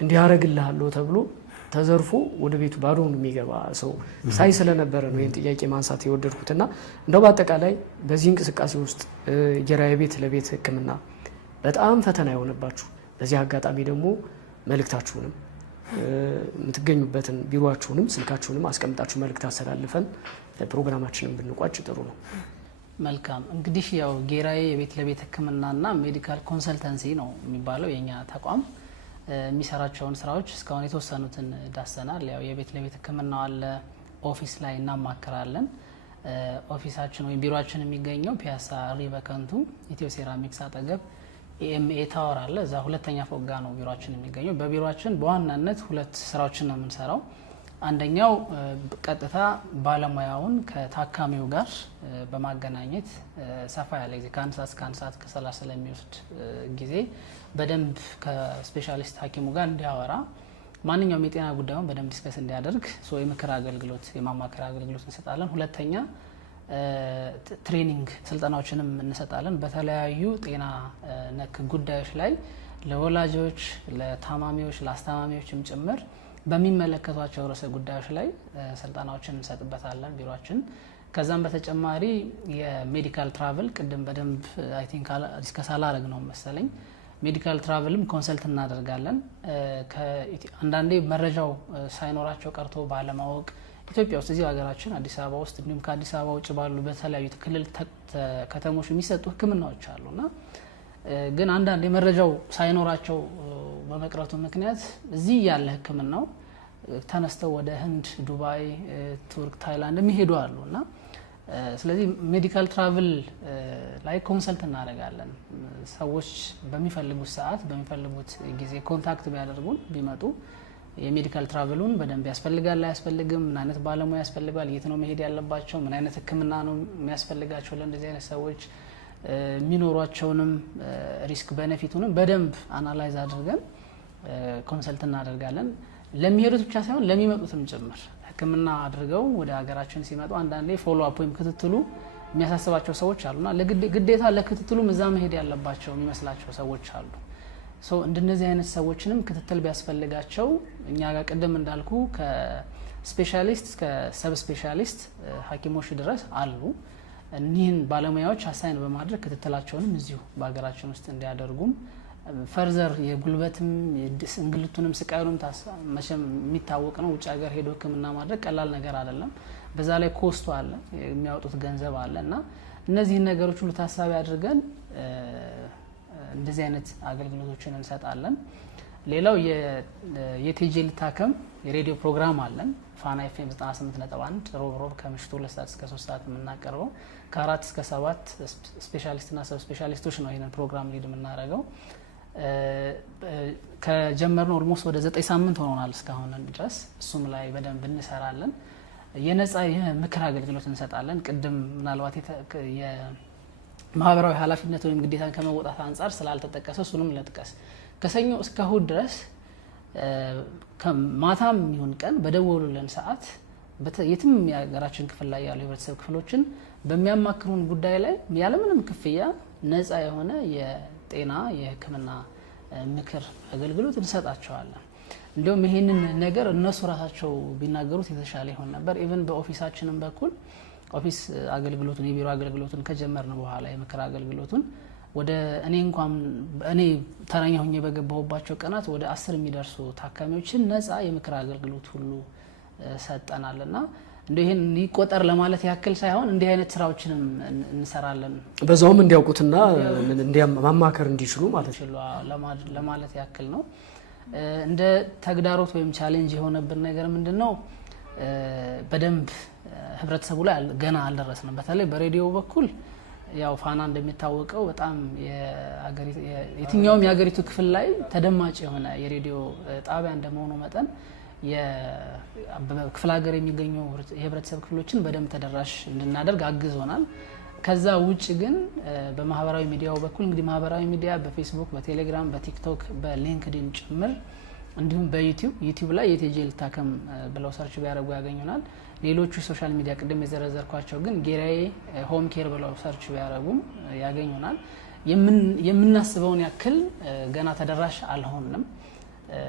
እንዲያረግልሃለሁ ተብሎ ተዘርፎ ወደ ቤቱ ባዶውን የሚገባ ሰው ሳይ ስለነበረ ነው ይሄን ጥያቄ ማንሳት የወደድኩትና እንደው በአጠቃላይ በዚህ እንቅስቃሴ ውስጥ ጌራዬ ቤት ለቤት ህክምና በጣም ፈተና የሆነባችሁ በዚህ አጋጣሚ ደግሞ መልእክታችሁንም የምትገኙበትን ቢሮአችሁንም ስልካችሁንም አስቀምጣችሁ መልእክት አስተላልፈን ፕሮግራማችንን ብንቋጭ ጥሩ ነው። መልካም እንግዲህ ያው ጌራዬ የቤት ለቤት ህክምናና ሜዲካል ኮንሰልተንሲ ነው የሚባለው የኛ ተቋም የሚሰራቸውን ስራዎች እስካሁን የተወሰኑትን ዳሰናል። ያው የቤት ለቤት ህክምና አለ፣ ኦፊስ ላይ እናማከራለን። ኦፊሳችን ወይም ቢሮአችን የሚገኘው ፒያሳ ሪበከንቱ ኢትዮ ሴራሚክስ አጠገብ ኤምኤ ታወር አለ። እዛ ሁለተኛ ፎቅ ጋር ነው ቢሮአችን የሚገኘው። በቢሮአችን በዋናነት ሁለት ስራዎችን ነው የምንሰራው። አንደኛው ቀጥታ ባለሙያውን ከታካሚው ጋር በማገናኘት ሰፋ ያለ ጊዜ ከአንድ ሰዓት እስከ 1 ሰዓት ከ30 ስለሚወስድ ጊዜ በደንብ ከስፔሻሊስት ሐኪሙ ጋር እንዲያወራ ማንኛውም የጤና ጉዳዩን በደንብ ዲስከስ እንዲያደርግ የምክር አገልግሎት የማማከር አገልግሎት እንሰጣለን። ሁለተኛ ትሬኒንግ ስልጠናዎችንም እንሰጣለን በተለያዩ ጤና ነክ ጉዳዮች ላይ ለወላጆች፣ ለታማሚዎች፣ ለአስታማሚዎችም ጭምር በሚመለከቷቸው ርዕሰ ጉዳዮች ላይ ስልጠናዎችን እንሰጥበታለን ቢሮአችን። ከዛም በተጨማሪ የሜዲካል ትራቭል ቅድም በደንብ አይ ቲንክ ዲስከስ አላረግ ነው መሰለኝ ሜዲካል ትራቭልም ኮንሰልት እናደርጋለን። አንዳንዴ መረጃው ሳይኖራቸው ቀርቶ ባለማወቅ ኢትዮጵያ ውስጥ እዚህ ሀገራችን አዲስ አበባ ውስጥ እንዲሁም ከአዲስ አበባ ውጭ ባሉ በተለያዩ ክልል ከተሞች የሚሰጡ ህክምናዎች አሉና ግን አንዳንዴ መረጃው ሳይኖራቸው በመቅረቱ ምክንያት እዚህ ያለ ህክምናው ተነስተው ወደ ህንድ፣ ዱባይ፣ ቱርክ፣ ታይላንድ የሚሄዱ አሉና ስለዚህ ሜዲካል ትራቭል ላይ ኮንሰልት እናደርጋለን። ሰዎች በሚፈልጉት ሰዓት በሚፈልጉት ጊዜ ኮንታክት ቢያደርጉን ቢመጡ የሜዲካል ትራቭሉን በደንብ ያስፈልጋል አያስፈልግም፣ ምን አይነት ባለሙያ ያስፈልጋል፣ የት ነው መሄድ ያለባቸው፣ ምን አይነት ህክምና ነው የሚያስፈልጋቸው፣ ለእንደዚህ አይነት ሰዎች የሚኖሯቸውንም ሪስክ ቤኔፊቱንም በደንብ አናላይዝ አድርገን ኮንሰልት እናደርጋለን። ለሚሄዱት ብቻ ሳይሆን ለሚመጡትም ጭምር ህክምና አድርገው ወደ ሀገራችን ሲመጡ አንዳንዴ ፎሎ አፕ ወይም ክትትሉ የሚያሳስባቸው ሰዎች አሉና ግዴታ ለክትትሉም እዛ መሄድ ያለባቸው የሚመስላቸው ሰዎች አሉ። እንደነዚህ አይነት ሰዎችንም ክትትል ቢያስፈልጋቸው እኛ ጋር ቅድም እንዳልኩ ከስፔሻሊስት እስከ ሰብ ስፔሻሊስት ሐኪሞች ድረስ አሉ። እኒህን ባለሙያዎች አሳይን በማድረግ ክትትላቸውንም እዚሁ በሀገራችን ውስጥ እንዲያደርጉም ፈርዘር የጉልበትም እንግልቱንም ስቃዩንም መቼም የሚታወቅ ነው። ውጭ ሀገር ሄዶ ህክምና ማድረግ ቀላል ነገር አይደለም። በዛ ላይ ኮስቱ አለ፣ የሚያወጡት ገንዘብ አለ እና እነዚህን ነገሮች ሁሉ ታሳቢ አድርገን እንደዚህ አይነት አገልግሎቶችን እንሰጣለን። ሌላው የቴጄ ልታከም የሬዲዮ ፕሮግራም አለን። ፋና ኤፍኤም 98.1 ሮብ ከምሽቱ 2 ሰዓት እስከ 3 ሰዓት የምናቀርበው ከ4 እስከ 7 ስፔሻሊስትና ሰብ ስፔሻሊስቶች ነው ይሄንን ፕሮግራም ሊድ የምናደርገው። ከጀመርነው ኦልሞስት ወደ 9 ሳምንት ሆኖናል እስካሁን ድረስ። እሱም ላይ በደንብ እንሰራለን። የነጻ የምክር አገልግሎት እንሰጣለን። ቅድም ምናልባት የማህበራዊ ኃላፊነት ወይም ግዴታን ከመወጣት አንጻር ስላልተጠቀሰ እሱንም ለጥቀስ። ከሰኞ እስከ እሁድ ድረስ ማታም ይሁን ቀን በደወሉልን ሰዓት የትም የሀገራችን ክፍል ላይ ያሉ የህብረተሰብ ክፍሎችን በሚያማክሩን ጉዳይ ላይ ያለምንም ክፍያ ነጻ የሆነ የጤና የህክምና ምክር አገልግሎት እንሰጣቸዋለን። እንዲሁም ይሄንን ነገር እነሱ ራሳቸው ቢናገሩት የተሻለ ይሆን ነበር። ኢቭን በኦፊሳችንም በኩል ኦፊስ አገልግሎቱን የቢሮ አገልግሎቱን ከጀመርን በኋላ የምክር አገልግሎቱን ወደ እኔ ተረኛ ሆኜ በገባሁባቸው ቀናት ወደ 10 የሚደርሱ ታካሚዎችን ነጻ የምክር አገልግሎት ሁሉ ሰጠናልና እንደ ይሄን ይቆጠር ለማለት ያክል ሳይሆን እንዲህ አይነት ስራዎችንም እንሰራለን። በዛውም እንዲያውቁትና ማማከር እንዲችሉ ለማለት ያክል ነው። እንደ ተግዳሮት ወይም ቻሌንጅ የሆነብን ነገር ምንድነው? በደንብ ህብረተሰቡ ላይ ገና አልደረስንም። በተለይ በሬዲዮ በኩል ያው ፋና እንደሚታወቀው በጣም የትኛውም የሀገሪቱ ክፍል ላይ ተደማጭ የሆነ የሬዲዮ ጣቢያ እንደመሆኑ መጠን በክፍለ ሀገር የሚገኙ የህብረተሰብ ክፍሎችን በደንብ ተደራሽ እንድናደርግ አግዞናል። ከዛ ውጭ ግን በማህበራዊ ሚዲያው በኩል እንግዲህ ማህበራዊ ሚዲያ በፌስቡክ፣ በቴሌግራም፣ በቲክቶክ፣ በሊንክድኢን ጭምር እንዲሁም በዩቲዩብ ላይ የቴጄ ልታከም ብለው ሰርች ቢያደርጉ ያገኙናል። ሌሎቹ ሶሻል ሚዲያ ቅድም የዘረዘርኳቸው ግን ጌራዬ ሆም ኬር ብለው ሰርች ቢያደርጉም ያገኙናል። የምናስበውን ያክል ገና ተደራሽ አልሆንም።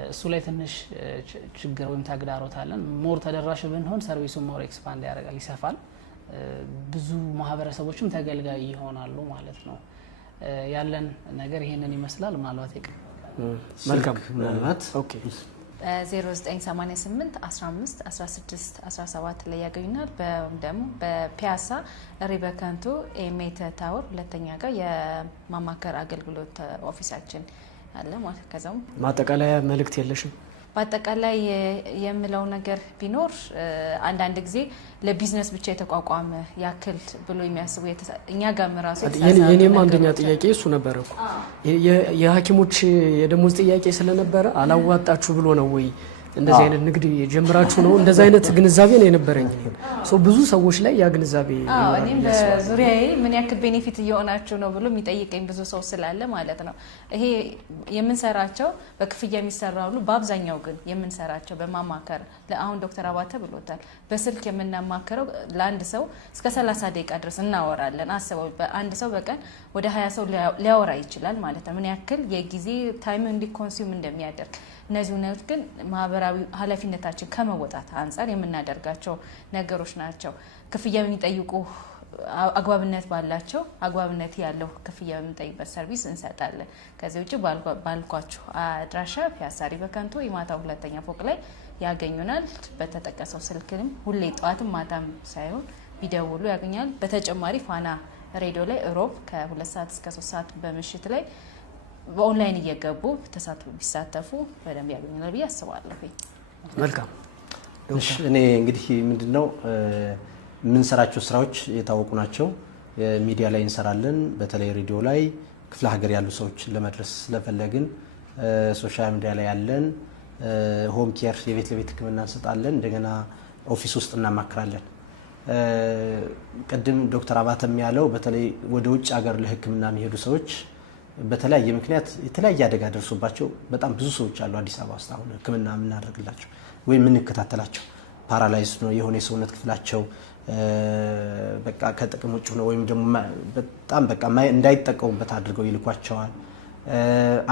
እሱ ላይ ትንሽ ችግር ወይም ተግዳሮት አለን። ሞር ተደራሽ ብንሆን ሰርቪሱ ሞር ኤክስፓንድ ያደርጋል፣ ይሰፋል፣ ብዙ ማህበረሰቦችም ተገልጋይ ይሆናሉ ማለት ነው። ያለን ነገር ይሄንን ይመስላል። ምናልባት መልካም ምናልባት ኦኬ 0988 15 16 17 ላይ ያገኙናል። ደግሞ በፒያሳ ሪበከንቱ ኤሜተ ታወር ሁለተኛ ጋር የማማከር አገልግሎት ኦፊሳችን አለ ማለት ከዛው ማጠቃለያ መልእክት የለሽም? በአጠቃላይ የምለው ነገር ቢኖር አንዳንድ ጊዜ ለቢዝነስ ብቻ የተቋቋመ ያክል ብሎ የሚያስቡ እኛ ጋር ራሱ የኔም አንደኛ ጥያቄ እሱ ነበር እኮ የሐኪሞች የደሞዝ ጥያቄ ስለነበረ አላዋጣችሁ ብሎ ነው ወይ እንደዚህ አይነት ንግድ ጀምራችሁ ነው? እንደዚህ አይነት ግንዛቤ ነው የነበረኝ። ብዙ ሰዎች ላይ ያ ግንዛቤ እኔም በዙሪያዬ ምን ያክል ቤኔፊት እየሆናችሁ ነው ብሎ የሚጠይቀኝ ብዙ ሰው ስላለ ማለት ነው። ይሄ የምንሰራቸው በክፍያ የሚሰራሉ፣ በአብዛኛው ግን የምንሰራቸው በማማከር አሁን ዶክተር አባተ ብሎታል። በስልክ የምናማከረው ለአንድ ሰው እስከ 30 ደቂቃ ድረስ እናወራለን። አስበው በአንድ ሰው በቀን ወደ 20 ሰው ሊያወራ ይችላል ማለት ነው። ምን ያክል የጊዜ ታይም እንዲኮንሱም እንደሚያደርግ እነዚህ ነገሮች ግን ማህበራዊ ኃላፊነታችን ከመወጣት አንፃር የምናደርጋቸው ነገሮች ናቸው። ክፍያ የሚጠይቁ አግባብነት ባላቸው አግባብነት ያለው ክፍያ የምንጠይቅበት ሰርቪስ እንሰጣለን። ከዚህ ውጭ ባልኳችሁ አድራሻ ፒያሳ ሪበከንቱ ኢማታ ሁለተኛ ፎቅ ላይ ያገኙናል። በተጠቀሰው ስልክም ሁሌ ጠዋትም ማታም ሳይሆን ቢደውሉ ያገኛል። በተጨማሪ ፋና ሬዲዮ ላይ ሮብ ከ2 ሰዓት እስከ 3 ሰዓት በምሽት ላይ በኦንላይን እየገቡ ቢሳተፉ በደንብ ያገኙናል ብዬ አስባለሁ። መልካም እኔ እንግዲህ ምንድነው የምንሰራቸው ስራዎች የታወቁ ናቸው። ሚዲያ ላይ እንሰራለን። በተለይ ሬዲዮ ላይ ክፍለ ሀገር ያሉ ሰዎች ለመድረስ ስለፈለግን ሶሻል ሚዲያ ላይ ያለን፣ ሆም ኬር የቤት ለቤት ሕክምና እንሰጣለን። እንደገና ኦፊስ ውስጥ እናማክራለን። ቅድም ዶክተር አባተም ያለው በተለይ ወደ ውጭ ሀገር ለሕክምና የሚሄዱ ሰዎች በተለያየ ምክንያት የተለያየ አደጋ ደርሶባቸው በጣም ብዙ ሰዎች አሉ አዲስ አበባ ውስጥ አሁን ሕክምና የምናደርግላቸው ወይም የምንከታተላቸው ፓራላይዝ ነው የሆነ የሰውነት ክፍላቸው በቃ ከጥቅም ውጭ ነው ወይም ደግሞ በጣም በቃ እንዳይጠቀሙበት አድርገው ይልኳቸዋል።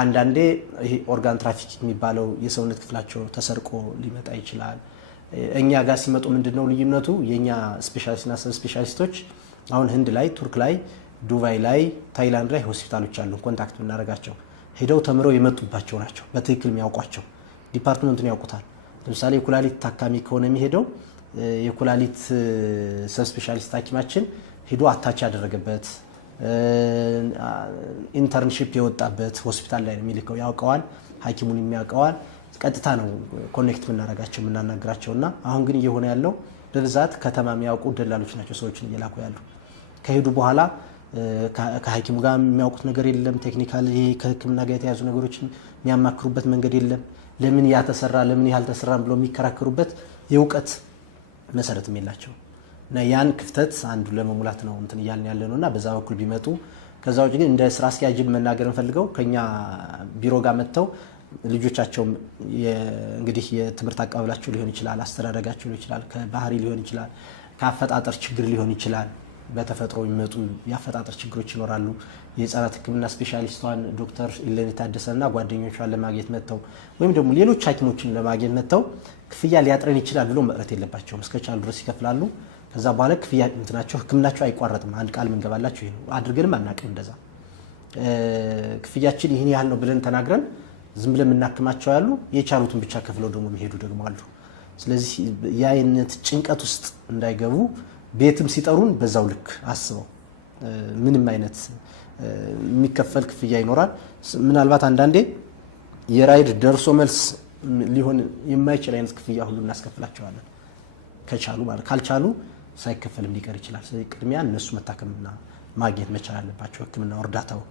አንዳንዴ ይሄ ኦርጋን ትራፊክ የሚባለው የሰውነት ክፍላቸው ተሰርቆ ሊመጣ ይችላል። እኛ ጋር ሲመጡ ምንድነው ልዩነቱ? የኛ ስፔሻሊስትና ሰብ ስፔሻሊስቶች አሁን ህንድ ላይ፣ ቱርክ ላይ፣ ዱባይ ላይ፣ ታይላንድ ላይ ሆስፒታሎች አሉ ኮንታክት ብናደርጋቸው ሄደው ተምረው የመጡባቸው ናቸው። በትክክል የሚያውቋቸው ዲፓርትመንቱን ያውቁታል። ለምሳሌ የኩላሊት ታካሚ ከሆነ የሚሄደው የኩላሊት ሰብ ስፔሻሊስት ሐኪማችን ሄዶ አታች ያደረገበት ኢንተርንሺፕ የወጣበት ሆስፒታል ላይ የሚልከው ያውቀዋል። ሐኪሙን የሚያውቀዋል። ቀጥታ ነው ኮኔክት የምናደርጋቸው የምናናግራቸውና አሁን ግን እየሆነ ያለው በብዛት ከተማ የሚያውቁ ደላሎች ናቸው ሰዎችን እየላኩ ያሉ። ከሄዱ በኋላ ከሐኪሙ ጋር የሚያውቁት ነገር የለም። ቴክኒካል ይሄ ከሕክምና ጋር የተያዙ ነገሮችን የሚያማክሩበት መንገድ የለም። ለምን ያተሰራ ለምን ያልተሰራም ብለው የሚከራከሩበት የእውቀት መሰረትም የላቸው እና ያን ክፍተት አንዱ ለመሙላት ነው እንትን እያልን ያለ ነውና በዛ በኩል ቢመጡ። ከዛ ውጭ ግን እንደ ስራ አስኪያጅ መናገር እንፈልገው ከኛ ቢሮ ጋር መጥተው ልጆቻቸው እንግዲህ የትምህርት አቀባበላቸው ሊሆን ይችላል፣ አስተዳደጋቸው ሊሆን ይችላል፣ ከባህሪ ሊሆን ይችላል፣ ከአፈጣጠር ችግር ሊሆን ይችላል። በተፈጥሮ የሚመጡ የአፈጣጠር ችግሮች ይኖራሉ። የህፃናት ሕክምና ስፔሻሊስቷን ዶክተር ኢሌኒ ታደሰና ጓደኞቿን ለማግኘት መጥተው ወይም ደግሞ ሌሎች ሐኪሞችን ለማግኘት መጥተው ክፍያ ሊያጥረን ይችላል ብሎ መቅረት የለባቸውም። እስከቻሉ ድረስ ይከፍላሉ። ከዛ በኋላ ክፍያ እንትናቸው ሕክምናቸው አይቋረጥም። አንድ ቃል ምንገባላቸው ይሄ ነው። አድርገንም አናውቅም እንደዛ ክፍያችን ይህን ያህል ነው ብለን ተናግረን ዝም ብለን የምናክማቸው ያሉ የቻሉትን ብቻ ከፍለው ደግሞ የሚሄዱ ደግሞ አሉ። ስለዚህ የአይነት ጭንቀት ውስጥ እንዳይገቡ ቤትም ሲጠሩን በዛው ልክ አስበው ምንም አይነት የሚከፈል ክፍያ ይኖራል። ምናልባት አንዳንዴ የራይድ ደርሶ መልስ ሊሆን የማይችል አይነት ክፍያ ሁሉ እናስከፍላቸዋለን ከቻሉ ማለት ካልቻሉ ሳይከፈልም ሊቀር ይችላል። ስለዚህ ቅድሚያ እነሱ መታከምና ማግኘት መቻል አለባቸው ሕክምና እርዳታው